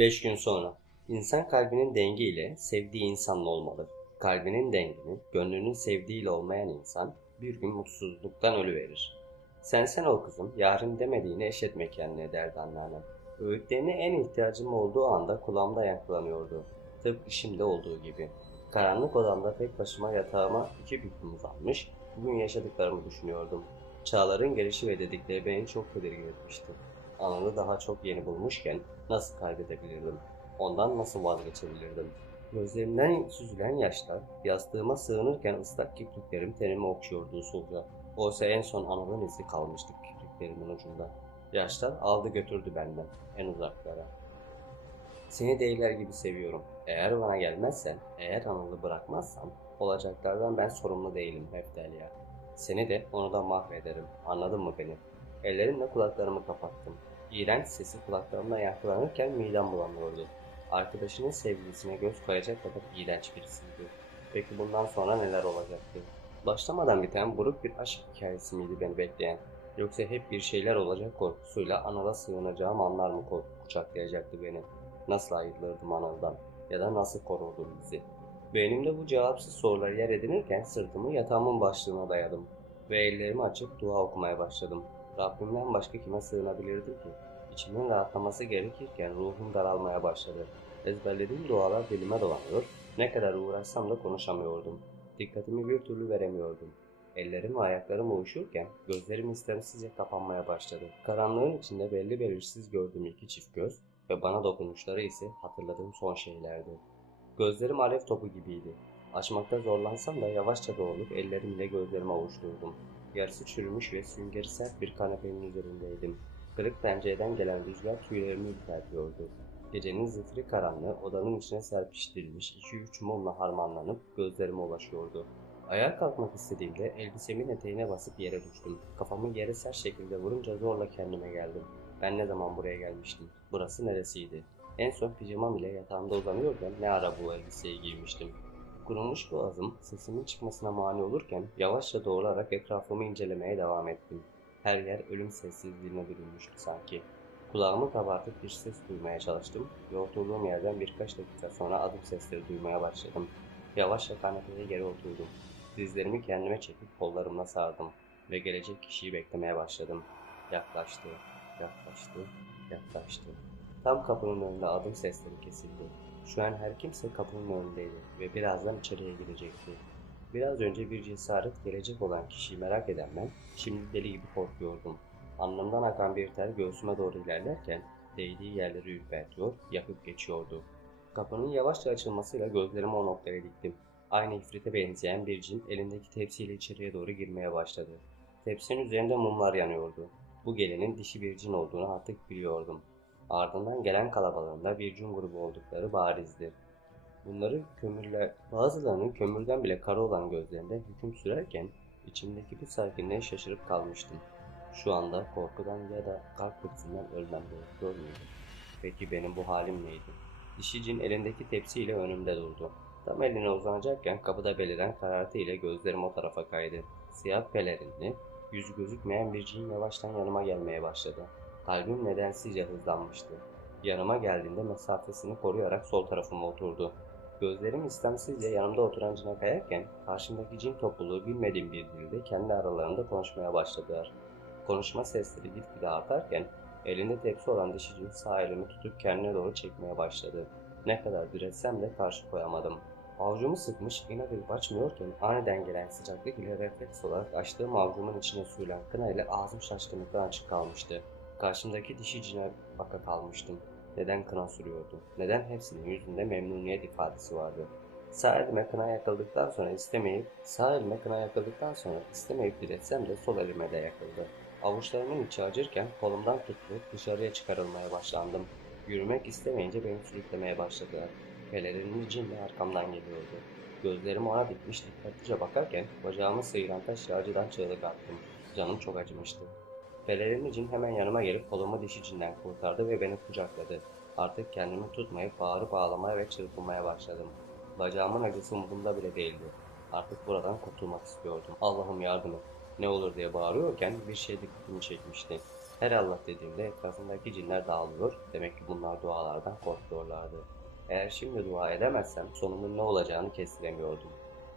5 gün sonra. İnsan kalbinin dengiyle sevdiği insanla olmalı. Kalbinin dengini, gönlünün sevdiğiyle olmayan insan bir gün mutsuzluktan ölüverir. Sen ol kızım, yarın demediğini eşitme kendine derdi anneannem. Öğütlerine en ihtiyacım olduğu anda kulağımda yankılanıyordu. Tıpkı şimdi olduğu gibi. Karanlık odamda tek başıma yatağıma iki büklüm uzanmış, bugün yaşadıklarımı düşünüyordum. Çağların gelişi ve dedikleri beni çok tedirgin etmişti. Ananı daha çok yeni bulmuşken nasıl kaybedebilirdim? Ondan nasıl vazgeçebilirdim? Gözlerimden süzülen yaşlar, yastığıma sığınırken ıslak kirpiklerim tenimi okşuyordu usulca. Oysa en son Anıl'ın izi kalmıştı kirpiklerimin ucunda. Yaşlar aldı götürdü benden, en uzaklara. Seni değiller gibi seviyorum. Eğer bana gelmezsen, eğer Anıl'ı bırakmazsan, olacaklardan ben sorumlu değilim Heftalya. Seni de onu da mahvederim. Anladın mı beni? Ellerimle kulaklarımı kapattım. İğrenç sesi kulaklarımda yankılanırken midem bulanıyordu. Arkadaşının sevgilisine göz koyacak kadar iğrenç birisiydi. Peki bundan sonra neler olacaktı? Başlamadan biten buruk bir aşk hikayesi miydi beni bekleyen? Yoksa hep bir şeyler olacak korkusuyla Anıl'a sığınacağım anlar mı kucaklayacaktı beni? Nasıl ayrılırdım Anıl'dan? Ya da nasıl korurdu bizi? Beynimde bu cevapsız soruları yer edinirken sırtımı yatağımın başlığına dayadım ve ellerimi açıp dua okumaya başladım. Rabbimden başka kime sığınabilirdim ki? İçimin rahatlaması gerekirken ruhum daralmaya başladı. Ezberlediğim dualar dilime dolanıyor, ne kadar uğraşsam da konuşamıyordum. Dikkatimi bir türlü veremiyordum. Ellerim ve ayaklarım uyuşurken gözlerim istemsizce kapanmaya başladı. Karanlığın içinde belli belirsiz gördüğüm iki çift göz ve bana dokunuşları ise hatırladığım son şeylerdi. Gözlerim alev topu gibiydi. Açmakta zorlansam da yavaşça doğrulup ellerimle gözlerimi avuşturdum. Yarısı çürümüş ve süngeri sert bir kanepenin üzerindeydim. Kırık pencereden gelen rüzgar tüylerimi ürpertiyordu. Gecenin zifiri karanlığı odanın içine serpiştirilmiş 2-3 mumla harmanlanıp gözlerime ulaşıyordu. Ayağa kalkmak istediğimde elbisemin eteğine basıp yere düştüm. Kafamı yere sert şekilde vurunca zorla kendime geldim. Ben ne zaman buraya gelmiştim? Burası neresiydi? En son pijamam ile yatağımda uzanıyorken ne ara bu elbiseyi giymiştim? Kurumuş boğazım sesimin çıkmasına mani olurken yavaşça doğrularak etrafımı incelemeye devam ettim. Her yer ölüm sessizliğine bürünmüştü sanki. Kulağımı kabartıp bir ses duymaya çalıştım ve oturduğum yerden birkaç dakika sonra adım sesleri duymaya başladım. Yavaşça kanepeye geri oturdum. Dizlerimi kendime çekip kollarımla sardım ve gelecek kişiyi beklemeye başladım. Yaklaştı, yaklaştı, yaklaştı. Tam kapının önünde adım sesleri kesildi. Şu an her kimse kapının önündeydi ve birazdan içeriye girecekti. Biraz önce bir cesaret gelecek olan kişiyi merak eden ben, şimdi deli gibi korkuyordum. Alnımdan akan bir ter göğsüme doğru ilerlerken, değdiği yerleri ürpertiyor, yakıp geçiyordu. Kapının yavaşça açılmasıyla gözlerimi o noktaya diktim. Aynı ifrite benzeyen bir cin elindeki tepsiyle içeriye doğru girmeye başladı. Tepsinin üzerinde mumlar yanıyordu. Bu gelenin dişi bir cin olduğunu artık biliyordum. Ardından gelen kalabalığında bir cin grubu oldukları barizdi. Bazılarının kömürden bile kara olan gözlerinde hüküm sürerken içimdeki bu sakinliğe şaşırıp kalmıştım. Şu anda korkudan ya da kalp krizinden ölmem gerekiyor muydu? Peki benim bu halim neydi? Dişi cin elindeki tepsiyle önümde durdu. Tam eline uzanacakken kapıda beliren karartı ile gözlerim o tarafa kaydı. Siyah pelerinli, yüzü gözükmeyen bir cin yavaştan yanıma gelmeye başladı. Kalbim nedensizce hızlanmıştı. Yanıma geldiğinde mesafesini koruyarak sol tarafıma oturdu. Gözlerim istemsizce yanımda oturan cine kayarken karşımdaki cin topluluğu bilmediğim bir dilde kendi aralarında konuşmaya başladılar. Konuşma sesleri gitgide artarken elinde tepsi olan dişi cin sağ elimi tutup kendine doğru çekmeye başladı. Ne kadar diretsem de karşı koyamadım. Avucumu sıkmış inat edip açmıyorken aniden gelen sıcaklık ile refleks olarak açtığım avucumun içine sürülen kına ile ağzım şaşkınlıktan açık kalmıştı. Karşımdaki dişi cine baka kalmıştım. Neden kına sürüyordu? Neden hepsinin yüzünde memnuniyet ifadesi vardı? Sağ elime kına yakıldıktan sonra istemeyip diretsem de sol elime de yakıldı. Avuçlarımın içi acırken kolumdan tutulup dışarıya çıkarılmaya başlandım. Yürümek istemeyince beni sürüklemeye başladılar. Pelerinli cinle arkamdan geliyordu. Gözlerimi ona dikmiş dikkatlice bakarken bacağımı sıyıran taş yağcıdan çığlık attım. Canım çok acımıştı. Pelerinli cin hemen yanıma gelip kolumu dişi cinden kurtardı ve beni kucakladı. Artık kendimi tutmayıp bağırıp ağlamaya ve çırpınmaya başladım. Bacağımın acısı umurumda bile değildi. Artık buradan kurtulmak istiyordum. Allah'ım yardım et. Ne olur diye bağırıyorken bir şey dikkatimi çekmişti. Her Allah dediğimde etrafındaki cinler dağılıyor. Demek ki bunlar dualardan korkuyorlardı. Eğer şimdi dua edemezsem sonumun ne olacağını kestiremiyordum.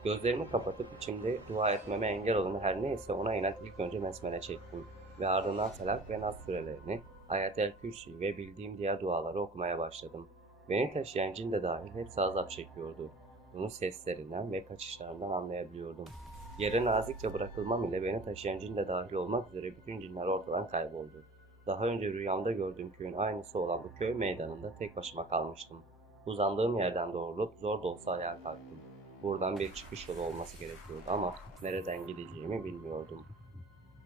Gözlerimi kapatıp içimde dua etmeme engel olan her neyse ona inat ilk önce besmele çektim. Ve ardından Felak ve Nas surelerini, Ayet-el Kürsi ve bildiğim diğer duaları okumaya başladım. Beni taşıyan cin de dahil hepsi azap çekiyordu. Bunu seslerinden ve kaçışlarından anlayabiliyordum. Yere nazikçe bırakılmam ile beni taşıyan cin de dahil olmak üzere bütün cinler ortadan kayboldu. Daha önce rüyamda gördüğüm köyün aynısı olan bu köy meydanında tek başıma kalmıştım. Uzandığım yerden doğrulup zor da olsa ayağa kalktım. Buradan bir çıkış yolu olması gerekiyordu ama nereden gideceğimi bilmiyordum.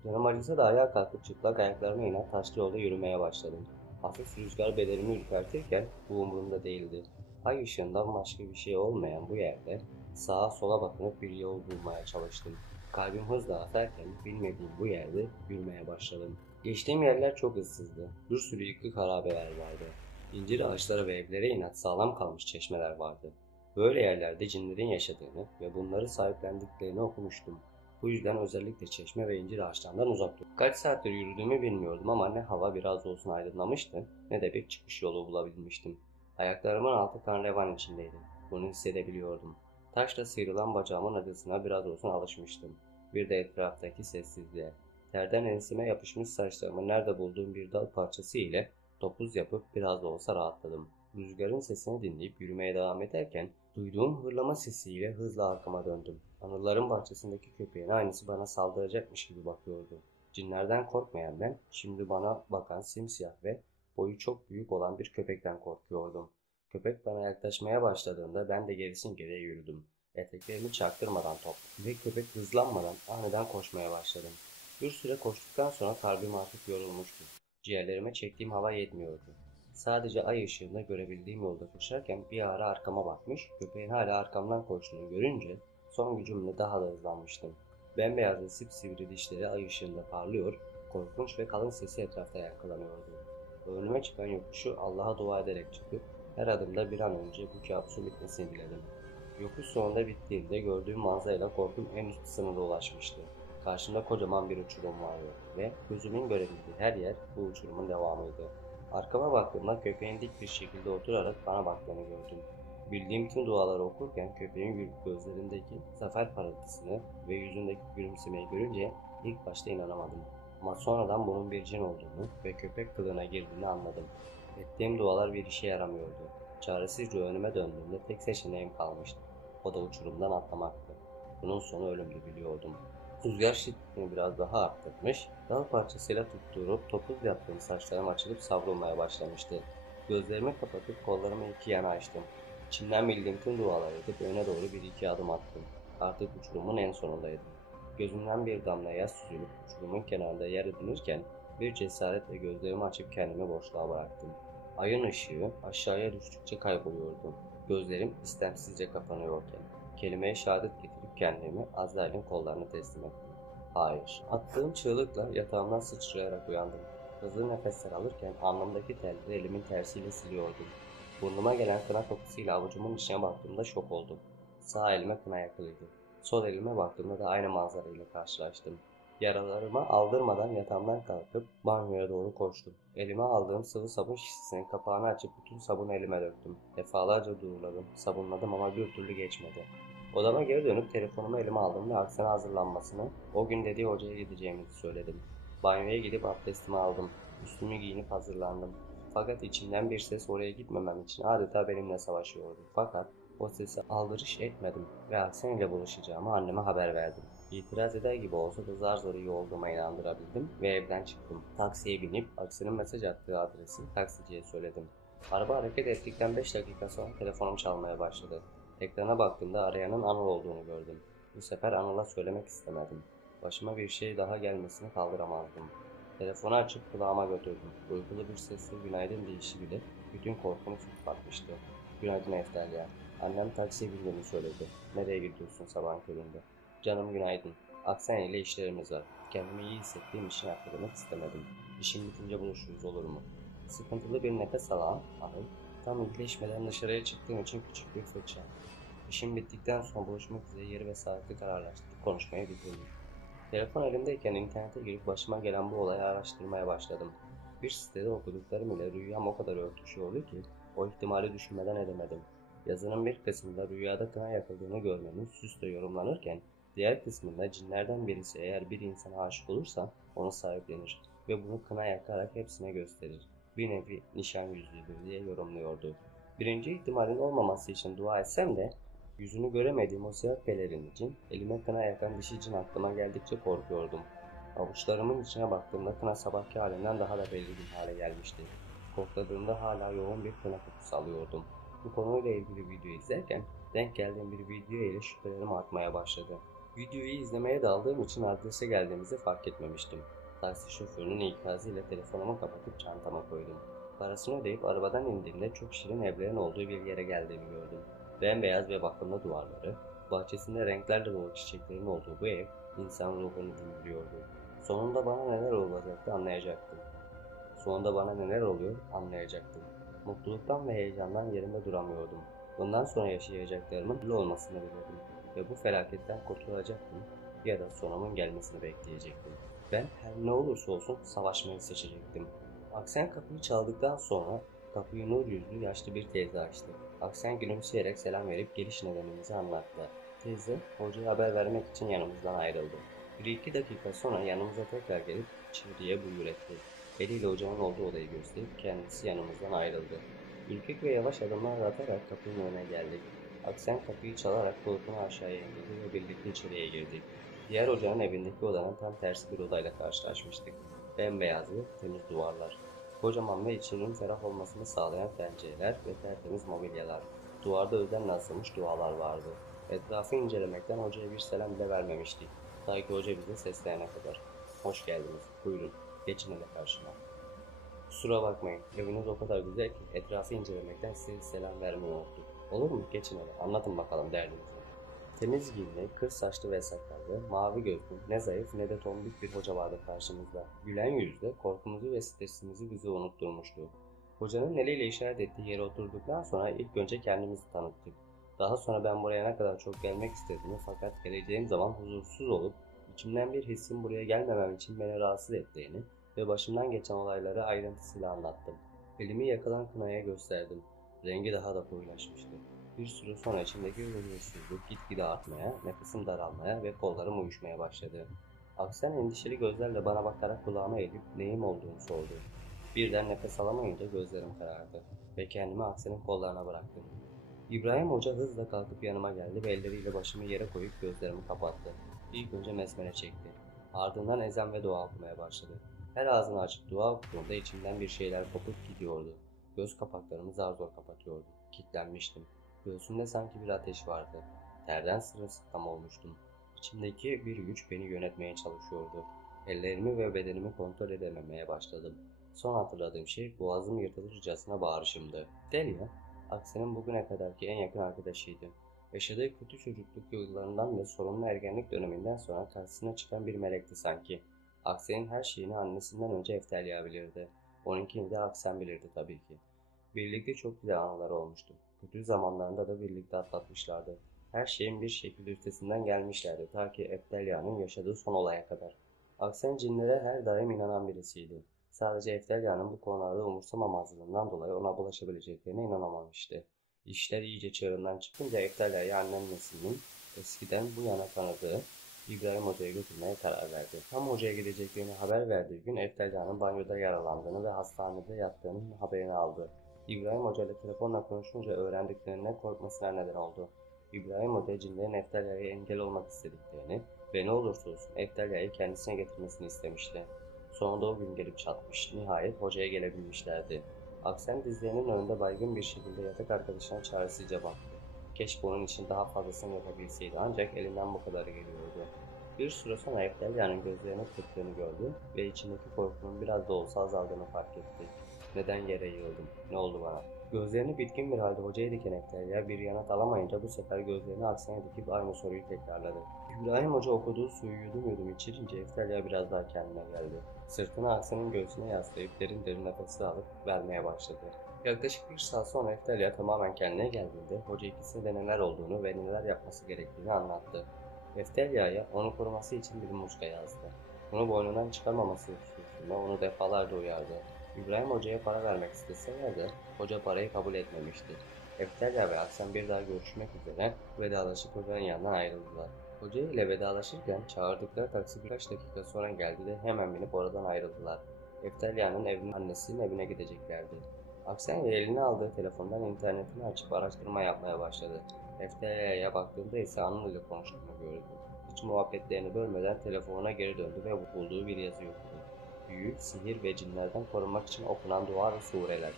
Canım acısa da ayağa kalkıp çıplak ayaklarıma iner taşlı yolda yürümeye başladım. Hafif rüzgar bedenimi ürpertirken bu umurumda değildi. Ay ışığından başka bir şey olmayan bu yerde sağa sola bakınıp bir yol bulmaya çalıştım. Kalbim hızla atarken bilmediğim bu yerde yürümeye başladım. Geçtiğim yerler çok ıssızdı. Bir sürü yıkık harabeler vardı. İncir ağaçları ve evlere inat sağlam kalmış çeşmeler vardı. Böyle yerlerde cinlerin yaşadığını ve bunları sahiplendiklerini okumuştum. Bu yüzden özellikle çeşme ve incir ağaçlarından uzak durdum. Kaç saattir yürüdüğümü bilmiyordum ama ne hava biraz olsun aydınlamıştı ne de bir çıkış yolu bulabilmiştim. Ayaklarımın altı kan revan içindeydi. Bunu hissedebiliyordum. Taşla sıyrılan bacağımın acısına biraz olsun alışmıştım. Bir de etraftaki sessizliğe. Terden ensime yapışmış saçlarımı nerede bulduğum bir dal parçası ile topuz yapıp biraz da olsa rahatladım. Rüzgarın sesini dinleyip yürümeye devam ederken duyduğum hırlama sesiyle hızla arkama döndüm. Anıların bahçesindeki köpeğin aynısı bana saldıracakmış gibi bakıyordu. Cinlerden korkmayan ben, şimdi bana bakan simsiyah ve boyu çok büyük olan bir köpekten korkuyordum. Köpek bana yaklaşmaya başladığında ben de gerisin geriye yürüdüm. Eteklerimi çaktırmadan topladım ve köpek hızlanmadan aniden koşmaya başladım. Bir süre koştuktan sonra kalbim artık yorulmuştu. Ciğerlerime çektiğim hava yetmiyordu. Sadece ay ışığında görebildiğim yolda koşarken bir ara arkama bakmış, köpeğin hala arkamdan koştuğunu görünce son gücümle daha da hızlanmıştım. Bembeyaz ve sipsivri dişleri ay ışığında parlıyor, korkunç ve kalın sesi etrafta yankılanıyordu. Önüme çıkan yokuşu Allah'a dua ederek çıkıp her adımda bir an önce bu kabusun bitmesini diledim. Yokuş sonunda bittiğinde gördüğüm manzarayla korkum en üst sınıra ulaşmıştı. Karşımda kocaman bir uçurum vardı ve gözümün görebildiği her yer bu uçurumun devamıydı. Arkama baktığımda köpeğin dik bir şekilde oturarak bana baktığını gördüm. Bildiğim tüm duaları okurken köpeğin gözlerindeki zafer parıltısını ve yüzündeki gülümsemeyi görünce ilk başta inanamadım. Ama sonradan bunun bir cin olduğunu ve köpek kılığına girdiğini anladım. Ettiğim dualar bir işe yaramıyordu. Çaresizce önüme döndüğümde tek seçeneğim kalmıştı. O da uçurumdan atlamaktı. Bunun sonu ölümdü biliyordum. Rüzgar şiddetini biraz daha arttırmış, dal parçasıyla tutturup topuz yaptığım saçlarım açılıp savrulmaya başlamıştı. Gözlerimi kapatıp kollarımı iki yana açtım. İçimden bildiğim tüm duaları edip öne doğru bir iki adım attım. Artık uçurumun en sonundaydım. Gözümden bir damla yaş süzülüp uçurumun kenarında yer edinirken bir cesaretle gözlerimi açıp kendimi boşluğa bıraktım. Ayın ışığı aşağıya düştükçe kayboluyordu. Gözlerim istemsizce kapanıyorken kelimeye şehadet getirip kendimi Azrail'in kollarına teslim ettim. Hayır. Attığım çığlıkla yatağımdan sıçrayarak uyandım. Hızlı nefesler alırken alnımdaki terleri elimin tersiyle siliyordum. Burnuma gelen kına kokusuyla avucumun içine baktığımda şok oldum. Sağ elime kına yakılıydı. Sol elime baktığımda da aynı manzarayla karşılaştım. Yaralarımı aldırmadan yatağımdan kalkıp banyoya doğru koştum. Elime aldığım sıvı sabun şişesinin kapağını açıp bütün sabunu elime döktüm. Defalarca duruladım, sabunladım ama bir türlü geçmedi. Odama geri dönüp telefonumu elime aldım ve aksine hazırlanmasını, o gün dediği hocaya gideceğimizi söyledim. Banyoya gidip abdestimi aldım. Üstümü giyinip hazırlandım. Fakat içimden bir ses oraya gitmemem için adeta benimle savaşıyordu. Fakat o sesi aldırış etmedim ve Aksen ile buluşacağımı anneme haber verdim. İtiraz eder gibi olsa da zar zor iyi olduğuma inandırabildim ve evden çıktım. Taksiye binip Aksen'in mesaj attığı adresi taksiciye söyledim. Araba hareket ettikten 5 dakika sonra telefonum çalmaya başladı. Ekrana baktığımda arayanın Anıl olduğunu gördüm. Bu sefer Anıl'a söylemek istemedim. Başıma bir şey daha gelmesini kaldıramazdım. Telefonu açıp kulağıma götürdüm. Uykulu bir sesle günaydın deyişi bile bütün korkumu tutlatmıştı. Günaydın Eftelya. Annem taksiye bindiğini söyledi. Nereye gidiyorsun sabahın köründe? Canım günaydın. Aksen ile işlerimiz var. Kendimi iyi hissettiğim için atlamak istemedim. İşim bitince buluşuruz olur mu? Sıkıntılı bir nefes alan Anıl, tam iyileşmeden dışarıya çıktığım için küçük bir fırça. İşim bittikten sonra buluşmak üzere yeri ve saati kararlaştırdık. Konuşmayı bitirdik. Telefon elimdeyken internete girip başıma gelen bu olayı araştırmaya başladım. Bir sitede okuduklarım ile rüyam o kadar örtüşüyordu ki o ihtimali düşünmeden edemedim. Yazının bir kısmında rüyada kına yakıldığını görmenin süsle yorumlanırken diğer kısmında cinlerden birisi eğer bir insana aşık olursa onu sahiplenir ve bunu kına yakarak hepsine gösterir. Bir nevi nişan yüzüğüdür diye yorumluyordu. Birinci ihtimalin olmaması için dua etsem de yüzünü göremediğim o siyah pelerin için elime kına yakan dişi cin aklıma geldikçe korkuyordum. Avuçlarımın içine baktığımda kına sabahki halinden daha da belirgin hale gelmişti. Kokladığımda hala yoğun bir kına kokusu alıyordum. Bu konuyla ilgili video izlerken denk geldiğim bir video ile şüphelerim artmaya başladı. Videoyu izlemeye daldığım için adrese geldiğimizi fark etmemiştim. Taksi şoförünün ikazıyla telefonumu kapatıp çantama koydum. Parasını ödeyip arabadan indiğimde çok şirin evlerin olduğu bir yere geldiğimi gördüm. Bembeyaz ve bakımlı duvarları, bahçesinde renklerle dolu çiçeklerin olduğu bu ev insan ruhunu dinlendiriyordu. Sonunda bana neler olacaktı anlayacaktım. Sonunda bana neler oluyor anlayacaktım. Mutluluktan ve heyecandan yerimde duramıyordum. Bundan sonra yaşayacaklarımın bile olmasını bilirdim. Ve bu felaketten kurtulacaktım ya da sonumun gelmesini bekleyecektim. Ben her ne olursa olsun savaşmayı seçecektim. Aksen kapıyı çaldıktan sonra kapıyı nur yüzlü yaşlı bir teyze açtı. Aksen gülümseyerek selam verip geliş nedenimizi anlattı. Teyze hocaya haber vermek için yanımızdan ayrıldı. 1-2 dakika sonra yanımıza tekrar gelip içeriye buyur etti. Eliyle ocağın olduğu odayı gösterip kendisi yanımızdan ayrıldı. Ürkek ve yavaş adımlar atarak kapının önüne geldik. Aksen kapıyı çalarak koltuğunu aşağıya indirdi ve birlikte içeriye girdik. Diğer ocağın evindeki odanın tam tersi bir odayla karşılaşmıştık. Bembeyazlı, temiz duvarlar. Kocaman ve içinin ferah olmasını sağlayan pencereler ve tertemiz mobilyalar. Duvarda özenle asılmış dualar vardı. Etrafı incelemekten hocaya bir selam bile vermemiştik. Ta ki hoca bize seslenene kadar. Hoş geldiniz, buyurun, geçin hele karşıma. Kusura bakmayın, eviniz o kadar güzel ki etrafı incelemekten size selam vermeyi unuttuk. Olur mu? Geçin hele, anlatın bakalım derdinizi. Temiz giyimli, kır saçlı ve sakallı, mavi gözlü, ne zayıf ne de tombik bir hoca vardı karşımızda. Gülen yüzle korkumuzu ve stresimizi bize unutturmuştu. Hocanın eliyle işaret ettiği yere oturduktan sonra ilk önce kendimizi tanıttık. Daha sonra ben buraya ne kadar çok gelmek istediğimi fakat geleceğim zaman huzursuz olup içimden bir hissin buraya gelmemem için beni rahatsız ettiğini ve başımdan geçen olayları ayrıntısıyla anlattım. Elimi yakılan kınaya gösterdim. Rengi daha da koyulaşmıştı. Bir süre sonra içimdeki huzursuzluk gitgide artmaya, nefesim daralmaya ve kollarım uyuşmaya başladı. Aksen endişeli gözlerle bana bakarak kulağıma eğilip neyim olduğunu sordu. Birden nefes alamayınca gözlerim karardı ve kendimi Aksen'in kollarına bıraktım. İbrahim Hoca hızla kalkıp yanıma geldi ve elleriyle başımı yere koyup gözlerimi kapattı. İlk önce mesmele çekti. Ardından ezan ve dua okumaya başladı. Her ağzını açıp dua okuduğunda içimden bir şeyler kopup gidiyordu. Göz kapaklarımı zar zor kapatıyordu. Kilitlenmiştim. Göğsümde sanki bir ateş vardı. Terden sırılsıklam olmuştum. İçimdeki bir güç beni yönetmeye çalışıyordu. Ellerimi ve bedenimi kontrol edememeye başladım. Son hatırladığım şey boğazım yırtılırcasına bağırışımdı. Delia, Aksen'in bugüne kadarki en yakın arkadaşıydı. Yaşadığı kötü çocukluk yıllarından ve sorunlu ergenlik döneminden sonra karşısına çıkan bir melekti sanki. Aksen'in her şeyini annesinden önce Eftelya bilirdi. Onunkini de Aksen bilirdi tabii ki. Birlikte çok güzel anılar olmuştu. Kötü zamanlarında da birlikte atlatmışlardı. Her şeyin bir şekilde üstesinden gelmişlerdi ta ki Eftelya'nın yaşadığı son olaya kadar. Aksen cinlere her daim inanan birisiydi. Sadece Eftelya'nın bu konularda umursamamazlığından dolayı ona bulaşabileceklerine inanamamıştı. İşler iyice çığırından çıkınca Eftelya'yı anneannesinin eskiden bu yana tanıdığı İbrahim Hoca'ya götürmeye karar verdi. Tam hocaya gideceklerini haber verdiği gün Eftelya'nın banyoda yaralandığını ve hastanede yattığının haberini aldı. İbrahim Hoca ile telefonla konuşunca öğrendiklerinden korkmasına neden oldu. İbrahim Hoca cinlerin Eftelya'ya engel olmak istediklerini ve ne olursa olsun Eftelya'yı kendisine getirmesini istemişti. Sonunda o gün gelip çatmış. Nihayet hocaya gelebilmişlerdi. Aksen dizlerinin önünde baygın bir şekilde yatak arkadaşına çaresizce baktı. Keşke onun için daha fazlasını yapabilseydi ancak elinden bu kadarı geliyordu. Bir süre sonra Eftelya'nın gözlerini kırptığını gördü ve içindeki korkunun biraz da olsa azaldığını fark etti. Neden yere yığıldım? Ne oldu bana? Gözlerini bitkin bir halde hocaya diken Eftelya bir yanıt alamayınca bu sefer gözlerini Aksen'e dikip aynı soruyu tekrarladı. İbrahim Hoca okuduğu suyu yudum yudum içirince Eftelya biraz daha kendine geldi. Sırtını Aksen'in göğsüne yaslayıp derin derin nefes alıp vermeye başladı. Yaklaşık bir saat sonra Eftelya tamamen kendine geldiğinde hoca ikisine de neler olduğunu ve neler yapması gerektiğini anlattı. Eftelya'ya onu koruması için bir muska yazdı. Bunu boynundan çıkarmaması hususunda onu defalarca uyardı. İbrahim Hoca'ya para vermek isteseler de hoca parayı kabul etmemişti. Eftelya ve Aksan bir daha görüşmek üzere vedalaşıp hocanın yanına ayrıldılar. Hoca ile vedalaşırken çağırdıkları taksi birkaç dakika sonra geldi de hemen binip oradan ayrıldılar. Eftelya'nın evinin annesinin evine gideceklerdi. Aksan eline aldığı telefondan internetini açıp araştırma yapmaya başladı. Eftelya'ya baktığında ise Anıl ile konuştuğunu gördü. Hiç muhabbetlerini bölmeden telefonuna geri döndü ve bulduğu bir yazı okudu. Büyü, sihir ve cinlerden korunmak için okunan dua ve sureler.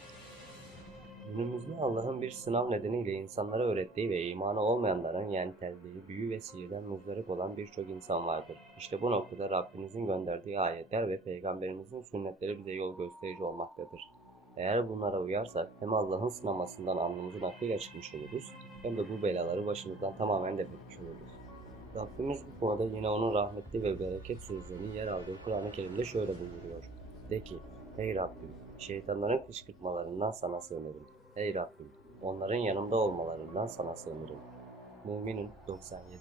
Günümüzde Allah'ın bir sınav nedeniyle insanlara öğrettiği ve imanı olmayanların yenteldiği büyü ve sihirden muzdarip olan birçok insan vardır. İşte bu noktada Rabbimizin gönderdiği ayetler ve Peygamberimizin sünnetleri bize yol gösterici olmaktadır. Eğer bunlara uyarsak hem Allah'ın sınamasından alnımızın akıyla çıkmış oluruz hem de bu belaları başımızdan tamamen defetmiş oluruz. Rabbimiz bu konuda yine onun rahmetli ve bereket sözlerinin yer aldığı Kur'an-ı Kerim'de şöyle buyuruyor. De ki, ey Rabbim, şeytanların kışkırtmalarından sana sığınırım. Ey Rabbim, onların yanımda olmalarından sana sığınırım. Müminun 97.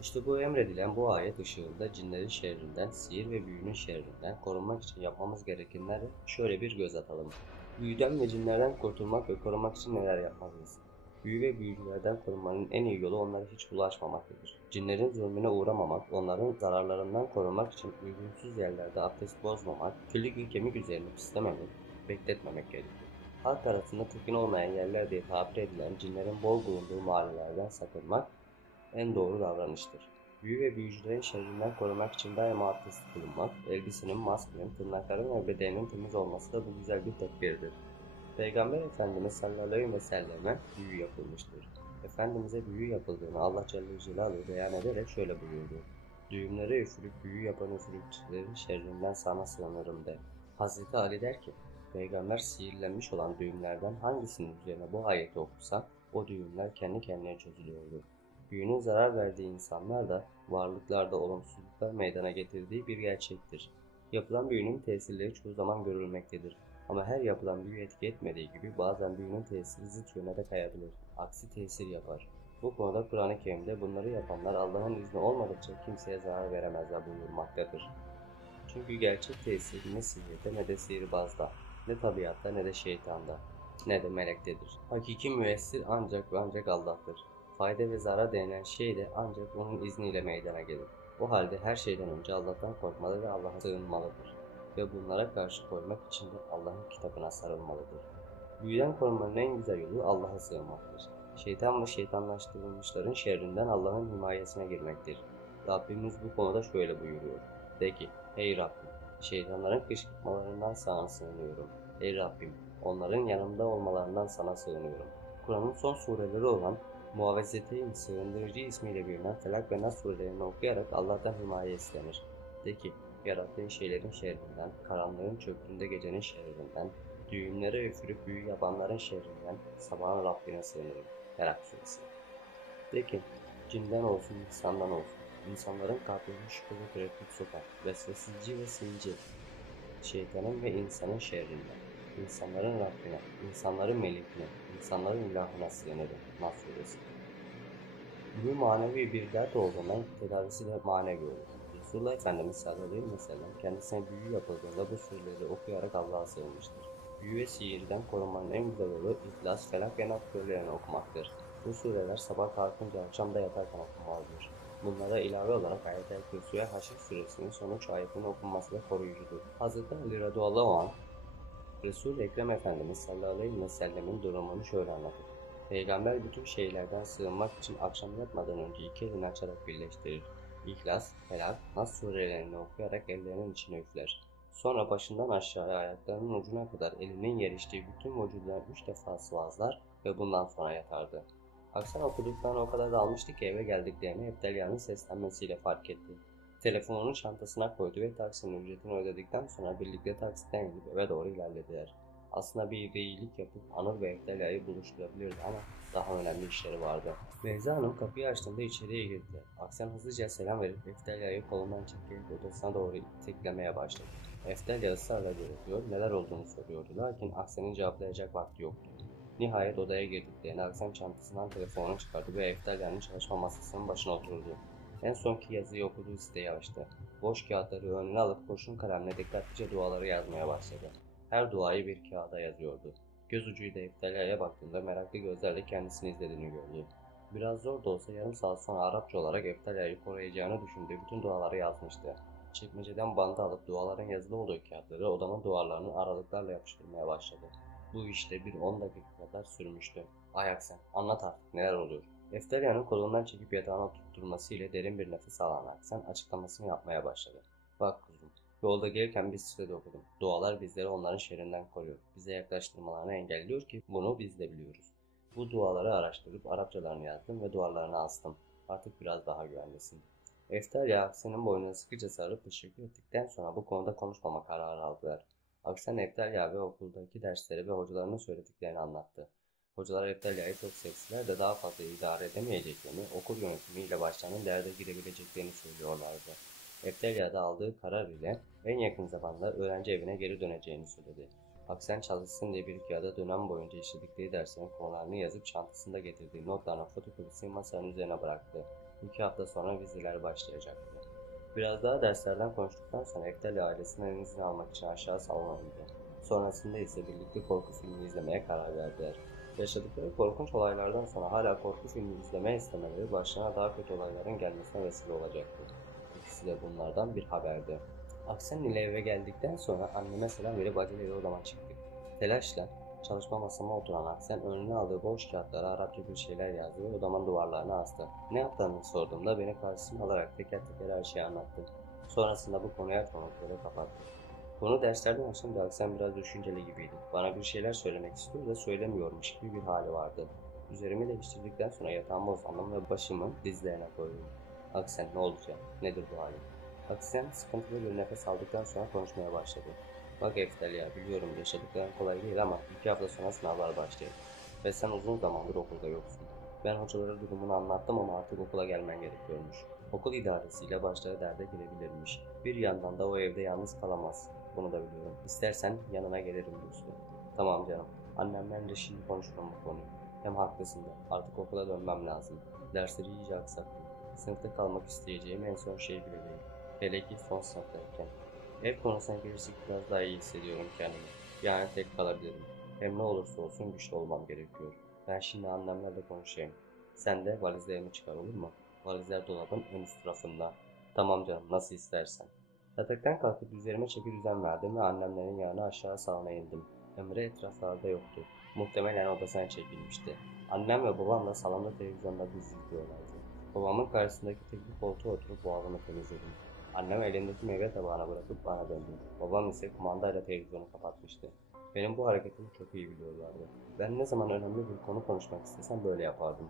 İşte bu emredilen bu ayet ışığında cinlerin şerrinden, sihir ve büyünün şerrinden korunmak için yapmamız gerekenlere şöyle bir göz atalım. Büyüden ve cinlerden kurtulmak ve korumak için neler yapmalıyız? Büyü ve büyücülerden korunmanın en iyi yolu onlara hiç bulaşmamaktadır. Cinlerin zulmüne uğramamak, onların zararlarından korunmak için uygunsuz yerlerde abdest bozmamak, küllük bir kemik üzerine pislememek, bekletmemek gerekir. Halk arasında tekin olmayan yerler diye tabir edilen cinlerin bol bulunduğu mahallelerden sakınmak en doğru davranıştır. Büyü ve büyücülerin şerrinden korumak için daima abdest bulunmak, elbisinin, maskenin, tırnakların ve bedeninin temiz olması da bu güzel bir tedbirdir. Peygamber Efendimiz sallallahu aleyhi ve selleme büyü yapılmıştır. Efendimiz'e büyü yapıldığını Allah Celle Celaluhu beyan ederek şöyle buyurdu. Düğümlere üfürüp büyü yapan üfürükçülerin şerrinden sana sığınırım de. Hazreti Ali der ki, Peygamber sihirlenmiş olan düğümlerden hangisinin üzerine bu ayeti okusa, o düğümler kendi kendine çözülüyordu. Büyünün zarar verdiği insanlar da varlıklarda olumsuzluklar meydana getirdiği bir gerçektir. Yapılan büyünün tesirleri çoğu zaman görülmektedir. Ama her yapılan büyü etki etmediği gibi bazen büyünün tesiri zıt yöne de kayabilir. Aksi tesir yapar. Bu konuda Kur'an-ı Kerim'de bunları yapanlar Allah'ın izni olmadıkça kimseye zarar veremezler buyurmaktadır. Çünkü gerçek tesir ne sihirde ne de sihirbazda, ne tabiatta ne de şeytanda, ne de melektedir. Hakiki müessir ancak ve ancak Allah'tır. Fayda ve zarar denilen şey de ancak onun izniyle meydana gelir. O halde her şeyden önce Allah'tan korkmalı ve Allah'a sığınmalıdır. Ve bunlara karşı koymak için de Allah'ın kitabına sarılmalıdır. Büyüden korunmanın en güzel yolu Allah'a sığınmaktır. Şeytan ve şeytanlaştırılmışların şerrinden Allah'ın himayesine girmektir. Rabbimiz bu konuda şöyle buyuruyor. De ki, ey Rabbim, şeytanların kışkırtmalarından sana sığınıyorum. Ey Rabbim, onların yanımda olmalarından sana sığınıyorum. Kur'an'ın son sureleri olan Muavvezeteyn sığındırıcı ismiyle bilinen Felak ve Nas surelerini okuyarak Allah'tan himaye istenir. De ki, yarattığı şeylerin şerrinden, karanlığın çöktüğünde gecenin şerrinden, düğümlere üfürüp büyü yapanların şerrinden sabahın Rabbine sığınırım. Felak suresi. De ki, cinden olsun, insandan olsun, insanların kalbine şüphe ve tereddüt sokar, vesvesizci ve sinci, şeytanın ve insanın şerrinden, insanların Rabbine, insanların melikine, insanların ilahına sığınırım. Nas suresi. Büyü manevi bir dert olduğundan tedavisi de manevi olur. Resulullah Efendimiz sallallahu aleyhi ve sellem kendisine büyü yapıldığında bu sureleri okuyarak Allah'a sığınmıştır. Büyü ve sihirden korunmanın en güzel yolu İhlas, Felak ve Nas surelerini okumaktır. Bu sureler sabah kalkınca akşam da yatarken okunmalıdır. Bunlara ilave olarak Ayet-el Kürsü ve Haşr suresinin son 3 ayetinin okunması da koruyucudur. Hz. Ali radıyallahu anh, Resul-i Ekrem Efendimiz sallallahu aleyhi ve sellemin durumunu şöyle anlatır. Peygamber bütün şeylerden sığınmak için akşam yatmadan önce iki elini açarak birleştirir. İhlas, Felak, Nas surelerini okuyarak ellerinin içine üfler. Sonra başından aşağıya ayaklarının ucuna kadar elinin yerleştiği bütün vücudunu 3 defa sıvazlar ve bundan sonra yatardı. Akşam okuduklarını o kadar dalmıştı ki eve geldiklerini Eftelya'nın seslenmesiyle fark etti. Telefonunu çantasına koydu ve taksinin ücretini ödedikten sonra birlikte taksiden inip eve doğru ilerlediler. Aslında bir iyilik yapıp Anıl ve Eftelya'yı buluşturabilirdi ama daha önemli işleri vardı. Beyza Hanım kapıyı açtığında içeriye girdi. Aksan hızlıca selam verip Eftelya'yı kolundan çekip odasına doğru iteklemeye başladı. Eftelya ısrarla gerekiyor, neler olduğunu soruyordu lakin Aksan'ın cevaplayacak vakti yoktu. Nihayet odaya girdiklerinde Aksan çantasından telefonunu çıkardı ve Eftelya'nın çalışma masasının başına oturdu. En sonki yazıyı okuduğu siteyi açtı. Boş kağıtları önüne alıp kurşun kalemle dikkatlice duaları yazmaya başladı. Her duayı bir kağıda yazıyordu. Göz ucuyla Eftelya'ya baktığında meraklı gözlerle kendisini izlediğini gördü. Biraz zor da olsa yarım saat sonra Arapça olarak Eftelya'yı koruyacağını düşündüğü bütün duaları yazmıştı. Çekmeceden bandı alıp duaların yazılı olduğu kağıtları odanın duvarlarını aralıklarla yapıştırmaya başladı. Bu işte bir 10 dakika kadar sürmüştü. Ayaksen, anlat artık neler oluyor? Eftelya'nın kolundan çekip yatağına oturtturması ile derin bir nefes alan Aksen açıklamasını yapmaya başladı. Bak kuzum, yolda gelirken bir sitede okudum. Dualar bizleri onların şerrinden koruyor. Bize yaklaştırmalarını engelliyor ki bunu biz de biliyoruz. Bu duaları araştırıp Arapçalarını yazdım ve duvarlarına astım. Artık biraz daha güvendesin. Eftelya Aksen'in boynuna sıkıca sarıp teşekkür ettikten sonra bu konuda konuşmama kararı aldılar. Aksen Eftelya ve okuldaki dersleri ve hocalarının söylediklerini anlattı. Hocalar Eftelya'yı çok sevseler de daha fazla idare edemeyeceklerini, okul yönetimiyle başlarının derde girebileceklerini söylüyorlardı. Eftelya da aldığı karar ile en yakın zamanda öğrenci evine geri döneceğini söyledi. Aksen çalışsın diye bir kağıda dönem boyunca işledikleri derslerin konularını yazıp çantasında getirdiği notlarına fotokopisini masanın üzerine bıraktı. 2 hafta sonra vizeler başlayacaktı. Biraz daha derslerden konuştuktan sonra Eftelya ailesinden izin almak için aşağı salona indi. Sonrasında ise birlikte korku filmi izlemeye karar verdiler. Yaşadıkları korkunç olaylardan sonra hala korku filmi izlemeye istemeleri başlarına daha kötü olayların gelmesine vesile olacaktı. İkisi de bunlardan bir haberdi. Aksen ile eve geldikten sonra anneme selam verip aceleyle odama çıktık. Telaşla çalışma masama oturan Aksen önüne aldığı boş kağıtlara Arapça bir şeyler yazdı ve odamın duvarlarına astı. Ne yaptığını sorduğumda beni karşısına alarak teker teker her şeyi anlattı. Sonrasında bu konuyu açmamak üzere kapattı. Konu derslerden açınca Aksen biraz düşünceli gibiydi. Bana bir şeyler söylemek istiyor da söylemiyormuş gibi bir hali vardı. Üzerimi değiştirdikten sonra yatağıma uzandım ve başımı dizlerine koydum. Aksen ne olacak? Nedir bu halin? Aksen sıkıntılı bir nefes aldıktan sonra konuşmaya başladı. Bak Eftelya, biliyorum yaşadıkların kolay değil ama 2 hafta sonra sınavlar başlayacak. Ve sen uzun zamandır okulda yoksun. Ben hocalara durumunu anlattım ama artık okula gelmen gerekiyormuş. Okul idaresiyle başları derde girebilirmiş. Bir yandan da o evde yalnız kalamaz. Bunu da biliyorum. İstersen yanına gelirim diyorsun. Tamam canım. Annemlerle şimdi konuşurum bu konuyu. Hem haklısın da artık okula dönmem lazım. Dersleri iyice aksattım. Sınıfta kalmak isteyeceğim en son şey bile değil. Hele ki son sınıftayken. Ev konusuna gelirsek biraz daha iyi hissediyorum kendimi. Yani tek kalabilirim. Hem ne olursa olsun güçlü olmam gerekiyor. Ben şimdi annemlerle konuşayım. Sen de valizlerimi çıkar olur mu? Valizler dolabın ön üst rafında. Tamam canım nasıl istersen. Yataktan kalkıp üzerime çeki düzen verdim ve annemlerin yanına aşağı salona indim. Emre etraflarda yoktu. Muhtemelen odasına çekilmişti. Annem ve babam da salonda televizyonda dizi izliyorlardı. Babamın karşısındaki tekli koltuğa oturup boğazımı temizledim. Annem elindeki meyve tabağına bırakıp bana döndü. Babam ise kumandayla televizyonu kapatmıştı. Benim bu hareketimi çok iyi biliyorlardı. Ben ne zaman önemli bir konu konuşmak istesem böyle yapardım.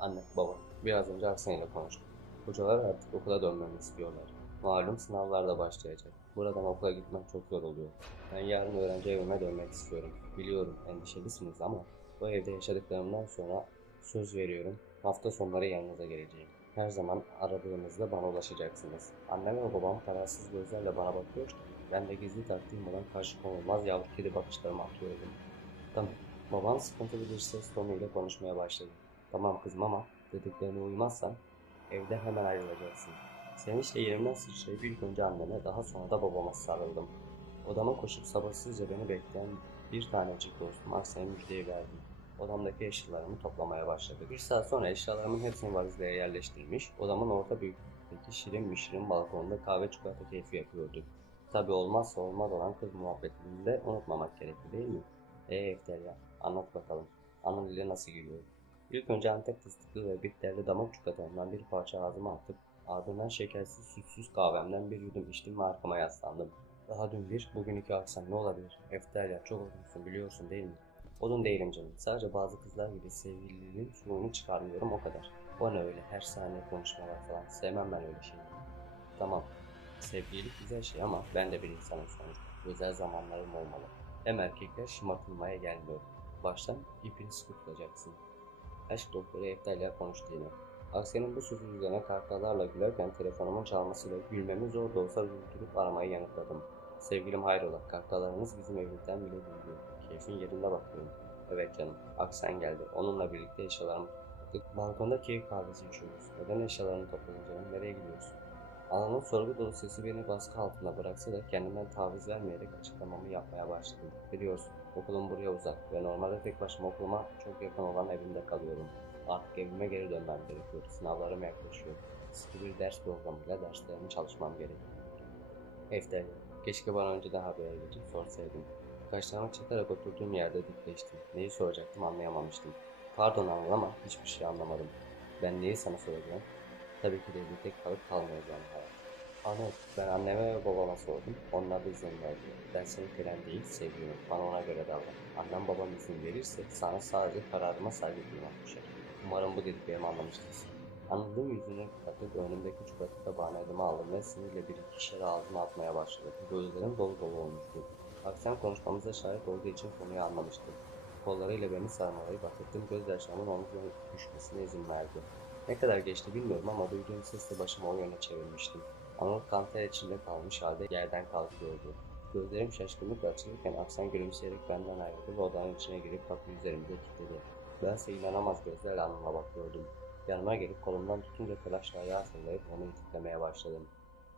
Anne, baba, biraz önce Aksen ile konuştum. Hocalar artık okula dönmemi istiyorlar. Malum sınavlar da başlayacak. Buradan okula gitmek çok zor oluyor. Ben yarın öğrenci evime dönmek istiyorum. Biliyorum endişelisiniz ama bu evde yaşadıklarımdan sonra söz veriyorum. Hafta sonları yanınıza geleceğim. Her zaman aradığınızda bana ulaşacaksınız. Annem ve babam kararsız gözlerle bana bakıyor. Ben de gizli taktiğim olan karşı konulmaz yavru kedi bakışlarımı atıyordum. Tamam. Babam sıkıntılı bir ses tonuyla konuşmaya başladı. Tamam kızım ama dediklerine uymazsan evden hemen ayrılacaksın. Sevinçle yerimden sıçrayıp ilk önce anneme daha sonra da babama sarıldım. Odama koşup sabırsızca beni bekleyen bir tanecik dostum Aksen'e müjdeyi verdim. Odamdaki eşyalarımı toplamaya başladı. Bir saat sonra eşyalarımın hepsini valizlere yerleştirmiş, odamın orta büyüklükteki şirin mi şirin balkonunda kahve çikolata keyfi yapıyorduk. Tabi olmazsa olmaz olan kız muhabbetini de unutmamak gerekli değil mi? Eftelya, anlat bakalım. Anın ile nasıl geliyor? İlk önce Antep fıstıklı ve bitterli damak çikolatamdan bir parça ağzıma atıp ardından şekersiz sütsüz kahvemden bir yudum içtim ve arkama yaslandım. Daha dün bir, bugün iki akşam ne olabilir? Eftelya çok odunsun biliyorsun değil mi? Odun değilim canım. Sadece bazı kızlar gibi sevgililiğin suyunu çıkarmıyorum o kadar. O ne öyle her saniye konuşmalar falan. Sevmem ben öyle şeyleri. Tamam. Sevgililik güzel şey ama ben de bir insanım sonuçta. Özel zamanlarım olmalı. Hem erkekler şımartılmaya gelmiyor. Baştan ipini sıkı tutacaksın. Aşk doktoru Eftelya konuştu yine. Aksen'in bu sözü üzerine kahkahalarla gülerken telefonumun çalmasıyla gülmemi zor da olsa durdurup aramayı yanıtladım. Sevgilim hayrola, kahkahalarınız bizim evlilikten bile duyuluyor. Keyfin yerinde bakıyorum. Evet canım, Aksen geldi. Onunla birlikte eşyalarımı tuttuk. kalktık. Balkonda keyif kahvesi içiyoruz. Neden eşyalarını topladın canım? Nereye gidiyorsun? Ananın sorgu dolu sesi beni baskı altında bıraksa da kendimden taviz vermeyerek açıklamamı yapmaya başladım. Biliyorsun, okulum buraya uzak ve normalde tek başıma okuluma çok yakın olan evimde kalıyorum. Artık evime geri dönmem gerekiyor. Sınavlarım yaklaşıyor. Sıkı bir ders programıyla derslerimi çalışmam gerekiyor. Eftel, keşke bana önceden haber verip sorsaydım. Kaşlarımı çatarak oturduğum yerde dikleştim. Neyi soracaktım anlayamamıştım. Pardon Anıl ama hiçbir şey anlamadım. Ben neyi sana soracağım? Tabii ki de birlikte kalıp kalmayacağım hayat. Anıl, ben anneme ve babama sordum. Onlar da izin verdi. Ben seni kölen değil, seviyorum. Bana ona göre davran. Annem babam izin verirse sana sadece kararıma saygı duymak düşer. Umarım bu dediklerimi anlamıştır. Anladığım yüzünü kapatıp önümdeki çikolatayla bana elime aldım ve sinirle bir iki şişe ağzıma atmaya başladım. Gözlerim dolu dolu olmuştu. Akşam konuşmamıza şahit olduğu için konuyu anlamıştım. Kollarıyla beni sarmalayıp affettiğim gözyaşlarımın omzuna düşmesine izin verdi. Ne kadar geçti bilmiyorum ama duyduğum sesle başımı o yöne çevirmiştim. Anıl kanter içinde kalmış halde yerden kalkıyordu. Gözlerim şaşkınlıkla açılırken Aksan gülümseyerek benden ayrıldı ve odanın içine girip kapıyı üzerimize kilitledi. Bense inanamaz gözlerle Anıl'a bakıyordum. Yanıma gelip kolumdan tutunca telaşla ayağa fırlayıp onu itiklemeye başladım.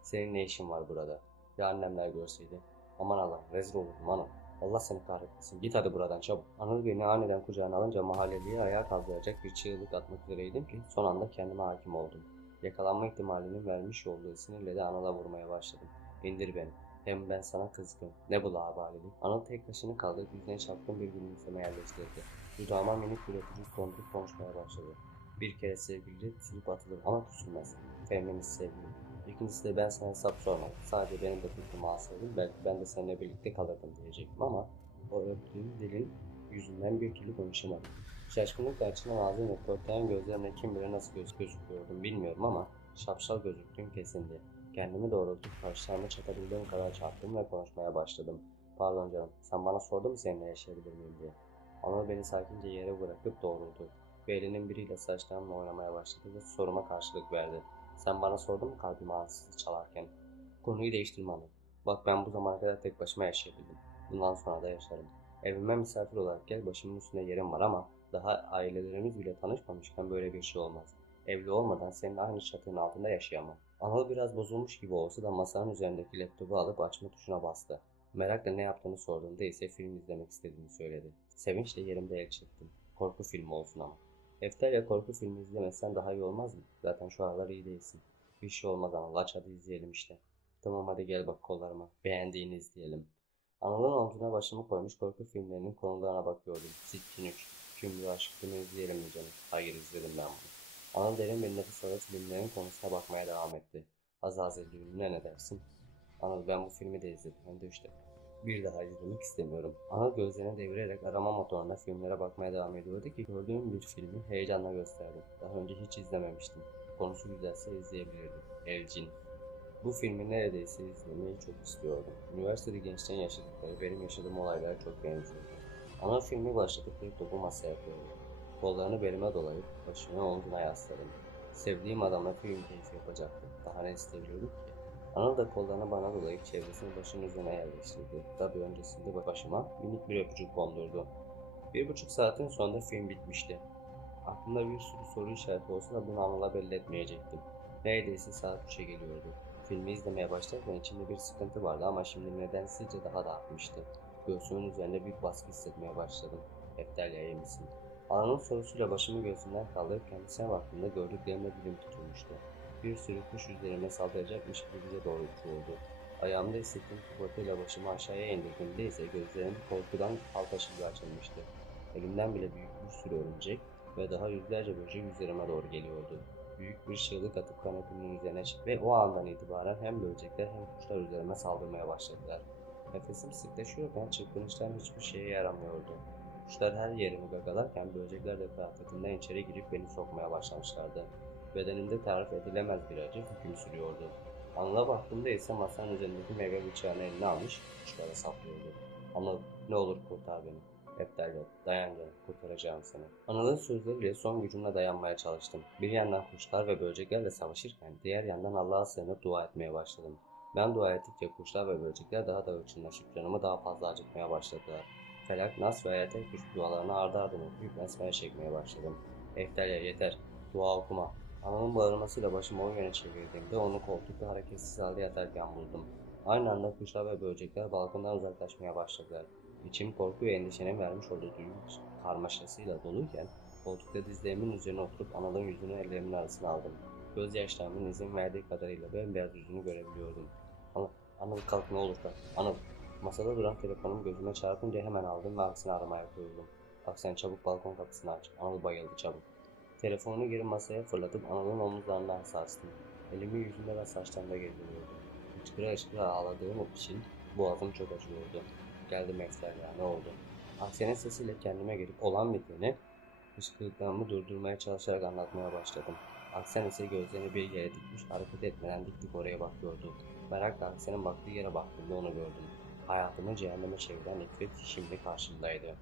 Senin ne işin var burada? Ya annemler görseydi? Aman Allah'ım rezil olurdum Anıl. Allah seni kahretmesin. Git hadi buradan çabuk. Anıl beni aniden kucağına alınca mahalleliyi ayağa kaldıracak bir çığlık atmak üzereydim ki son anda kendime hakim oldum. Yakalanma ihtimalinin vermiş olduğu sinirle de Anıl'a vurmaya başladım. İndir beni. Hem ben sana kızgınım. Ne bu laubalilik? Anıl tek kaşını kaldırıp yüzüne çapkın bir gülümseme yerleştirdi. Dudağıma minik bir öpücük kondurup konuşmaya başladı. Bir kere sevgili silip atılır ama küsülmez. Feminist sevgili. İkincisi de ben sana hesap sormam. Sadece benim de fikrim alsaydın belki ben de seninle birlikte kalırdım diyecektim ama o öptüğüm dilin yüzünden bir türlü konuşamadım. Şaşkınlıkla açılan ağzım ve pörtleyen gözlerimle kim bilir nasıl gözüküyordum bilmiyorum ama şapşal gözüktüğüm kesindi. Kendimi doğrultup kaşlarımı çatabildiğim kadar çarptım ve konuşmaya başladım. Pardon canım, sen bana sordun mu seninle yaşayabilir miyim diye. Ama beni sakince yere bırakıp doğruldu. Ve elinin biriyle saçlarımla oynamaya başladı ve soruma karşılık verdi. Sen bana sordun mu kalbimi ansızın çalarken? Konuyu değiştirme hanım. Bak ben bu zamana kadar tek başıma yaşayabildim. Bundan sonra da yaşarım. Evime misafir olarak gel başımın üstünde yerim var ama daha ailelerimiz bile tanışmamışken böyle bir şey olmaz. Evli olmadan senin aynı çatının altında yaşayamam. Anıl biraz bozulmuş gibi olsa da masanın üzerindeki laptopu alıp açma tuşuna bastı. Merakla ne yaptığını sorduğumda ise film izlemek istediğini söyledi. Sevinçle yerimde el çektim. Korku filmi olsun ama. Eftelya korku filmi izlemesen daha iyi olmaz mı? Zaten şu aralar iyi değilsin. Bir şey olmaz ama aç hadi izleyelim işte. Tamam hadi gel bak kollarıma. Beğendiğini izleyelim. Anıl'ın omzuna başımı koymuş korku filmlerinin konularına bakıyordum. Sitkin 3. Kim bir aşkını izleyelim mi canım? Hayır izledim ben bunu. Anıl derin bir nefes alıp filmlerin konusuna bakmaya devam etti. Azazel düğününe ne dersin? Anıl ben bu filmi de izledim. Hem de 3 defa. Bir daha izlemek istemiyorum. Anıl gözlerini devirerek arama motoruna filmlere bakmaya devam ediyordu ki gördüğüm bir filmi heyecanla gösterdim. Daha önce hiç izlememiştim. Konusu güzelse izleyebilirdim. Elcin. Bu filmi neredeyse izlemeyi çok istiyordum. Üniversitede gençlerin yaşadıkları benim yaşadığım olaylara çok benziyordu. Ana filmi başladık bir topu masaya koydu. Kollarını belime dolayıp başını omzuna yasladım. Sevdiğim adamla film keyfi yapacaktım. Daha ne isteyebiliyordum ki? Anıl da kollarını bana dolayıp çevresini başının üzerine yerleştirdi. Tabii öncesinde başıma minik bir öpücük kondurdu. 1,5 saatin sonunda film bitmişti. Aklımda bir sürü soru işareti olsa da bunu Anıl'a belli etmeyecektim. Neredeyse saat 3'e geliyordu. Filmi izlemeye başlarken içimde bir sıkıntı vardı ama şimdi nedensizce daha da artmıştı. Göğsümün üzerinde bir baskı hissetmeye başladım. Eftelya iyi misin? Anıl'ın sorusuyla başımı göğsünden kaldırıp kendisine baktığımda gördüklerimle dilim tutulmuştu. Bir sürü kuş üzerime saldıracakmış gibi bize doğru uçuyordu. Ayağımda hissettiğim kıpırtıyla başımı aşağıya indirdiğimde ise gözlerim korkudan haltaşı gibi açılmıştı. Elimden bile büyük bir sürü örümcek ve daha yüzlerce böcek üzerime doğru geliyordu. Büyük bir çığlık atıp kanepenin üzerine çıktı ve o andan itibaren hem böcekler hem kuşlar üzerime saldırmaya başladılar. Nefesim sıklaşıyorken çırpınışlarım hiçbir şeye yaramıyordu. Kuşlar her yerimi gagalarken böcekler de kıyafetimden içeri girip beni sokmaya başlamışlardı. Bedenimde tarif edilemez bir acı hüküm sürüyordu. Anıl'a baktığımda ise masanın üzerindeki meyve bıçağını eline almış kuşlara saplıyordu. Anıl ne olur kurtar beni. Eftel yok. Dayan canım. Kurtaracağım seni. Anıl'ın sözleriyle son gücümle dayanmaya çalıştım. Bir yandan kuşlar ve böceklerle savaşırken diğer yandan Allah'a sığınıp dua etmeye başladım. Ben dua ettikçe kuşlar ve böcekler daha da hırçınlaşıp canımı daha fazla acıtmaya başladılar. Felak, Nas ve Ayet-el Kürsü dualarını ardı ardına okuyup besmele çekmeye başladım. Eftalya yeter. Dua okuma. Anamın bağırmasıyla başımı o yöne çevirdiğimde onu koltukta hareketsiz halde yatarken buldum. Aynı anda kuşlar ve böcekler balkondan uzaklaşmaya başladılar. İçim korku ve endişenin vermiş olduğu duygu karmaşasıyla doluyken koltukta dizlerimin üzerine oturup Anıl'ın yüzünü ellerimin arasına aldım. Gözyaşlarımın izin verdiği kadarıyla bembeyaz yüzünü görebiliyordum. Anıl, Anıl kalk ne olur kalk. Anıl. Masada duran telefonum gözüme çarpınca hemen aldım ve aksini aramaya koyuldum. Bak sen çabuk balkon kapısını aç. Anıl bayıldı çabuk. Telefonu geri masaya fırlatıp Anıl'ın omuzlarından sarstım. Elimi yüzünde ve saçlarında gezdiriyordum. Hıçkıra hıçkıra ağladığım için boğazım çok acıyordu. Geldim Eksel ya ne oldu? Aksen'in sesiyle kendime gelip olan biteni hıçkırıklarımı durdurmaya çalışarak anlatmaya başladım. Aksen ise gözlerini bir yere dikmiş hareket etmeden dik dik oraya bakıyordu. Merakla Aksen'in baktığı yere baktığımda onu gördüm. Hayatımı cehenneme çeviren İffet şimdi karşımdaydı.